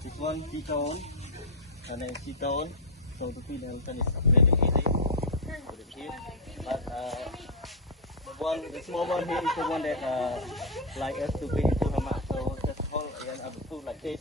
This one ketone, and then ketone. So the phenomenon is very easy to achieve. But the one, the small one here is the one that like us to be into Hamak. So that's whole again of the food like this.